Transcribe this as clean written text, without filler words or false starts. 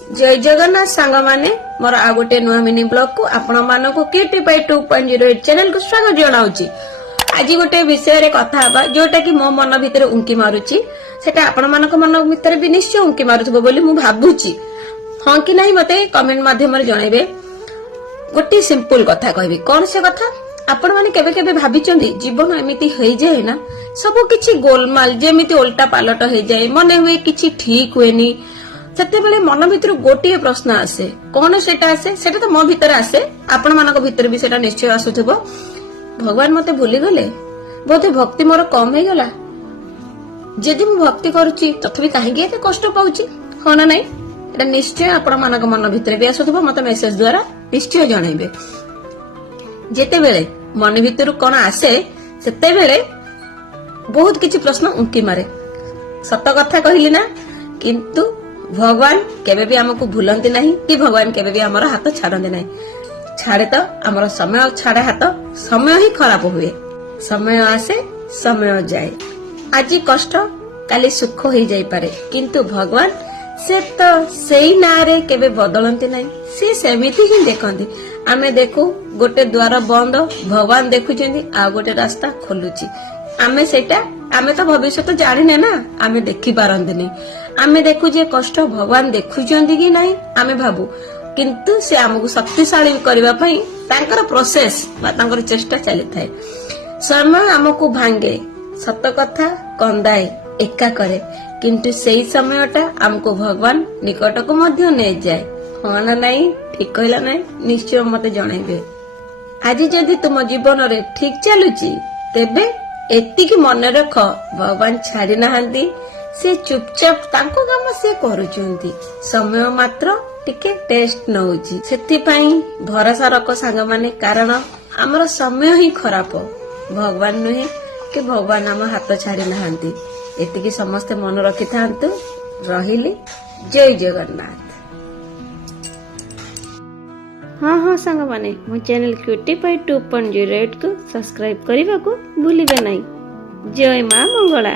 जय जगन्नाथ सांग माने मोर आ गोटे नुआ मिनी ब्लॉग को आपण मानको क्यूटी पाई 2.08 चैनल को स्वागत जनाउची। आज गोटे विषय रे कथा हबा जोटा कि मो मन भितर उंकी मारुची सेटा आपण मानको मन भितर भी निश्चय उंकी मारुथबो बोली मु भाबुची। हां कि नहीं मते कमेंट माध्यम रे जणाइबे। गोटे सिंपल कथा कहबी कोन से कथा आपण माने केबे केबे भाबिचंदी जीवन एमिति होई जाय ना सब किछि गोलमाल जेमिति उल्टा पालट होई जाय मने हुए किछि ठीक हुएनी सेते बेले मन भितर गोटे प्रश्न आसे कोन सेटा आसे सेटा तो मो भितर आसे आपण मानक भितर भी सेटा निश्चय आसुथबो भगवान मते भूली गले बोधे भक्ति मोर कम हे गला जदि मु भक्ति करूची तथबी काहे के कष्ट पाउची कोन नाही एटा निश्चय आपण मानक मन भितर भी आसुथबो मते मेसेज द्वारा निश्चय जणाइबे। जेते बेले मन भितर कोन आसे सेते बेले बहुत किछि प्रश्न उंकी मारे सत कथा कहली ना किंतु भगवान केबे भी हमको भूलंती नहीं कि भगवान केबे भी हमर हाथ छाड़ंती नहीं छाड़े तो हमर समय छाड़े हाथ समय ही खराब हुए समय आसे समय जाए आज कष्ट काली सुख हो जाई पारे किंतु भगवान से तो सेई नारे केबे बदलंती नहीं से सेमिति ही देखंती आमे देखू गोटे द्वार बंद भगवान देखुचंदी आ गोटे रास्ता खोलुची आमे सेटा आमे तो भविष्य तो जानिने ना आमे देखि पारंतनी आमे देखु जे कष्ट भगवान देखुचंदी कि नहीं आमे भाबू किंतु से हमको शक्तिशाली करबा पई तांकर प्रोसेस बा तांकर चेष्टा चली थाए समय हमको भांगे सत कथा कंदाए एका करे किंतु सेई समयटा हमको भगवान निकट को मध्य ले जाए होना नहीं ठीक कहला नहीं निश्चय मते जणाइबे। आज जदि तुम जीवन रे ठीक चलुची तेबे एतिकी मन रख भगवान छाड़ी नाहांती से चुपचाप तांको काम से करूचंती समय मात्र टिके टेस्ट नउची सेति पई भरोसा रख सांग माने कारण हमर समय ही खराब भगवान नुहे कि भगवान हम हाथ छाड़ी नाहांती एतिकी समस्त मन रखि थांतु रहिली जय जगन्नाथ। हाँ सांग माने मो चैनल क्यूटी पाई 2.08 को सब्सक्राइब करने को भूलिबे नहीं। जय मां मंगला।